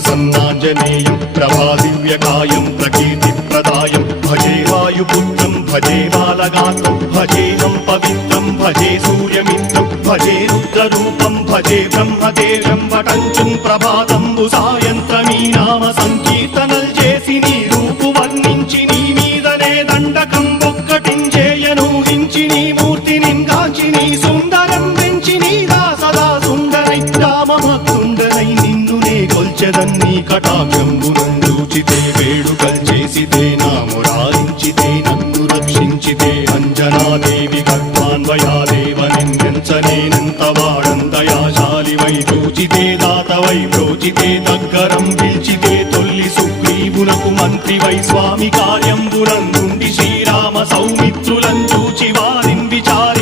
प्रसन्नाञ्जनेयं प्रभादिव्यकायं प्रकीर्तिप्रदायं भजे वायुपुत्रं भजे बालगात्रं भजेऽहं पवित्रं भजे सूर्यमित्रं भजे रुद्ररूपं भजे ब्रह्मदेवं वटञ्चुं ప్రభాతంబు సాయంత్రమీ నామ సంకీర్తనల్ చేసి నీ రూపు వర్ణించి నీ మీదనే దండకం ఒక్కటించేయను హించి నీ మూర్తిని గాంచి నీ సుందరం పెంచి నీ దాసదా సుందరై రామభక్తుండనై నిన్నునే కొల్చెదన్ని కటాక్షంబునందూచితే వేడుకల్ చేసితే నా మురారించితే నన్ను రక్షించితే అంజనాదేవి గర్భాన్వయాదేవ నిందించనేనంత వాడందయాశాలివై చూచితే దాతవై బ్రోచితే దగ్గరం పిలిచితే తొల్లి సుగ్రీవునకు మంత్రివై స్వామి కార్యంబునందుండి శ్రీరామ సౌమిత్రులం చూచి వారిని విచారి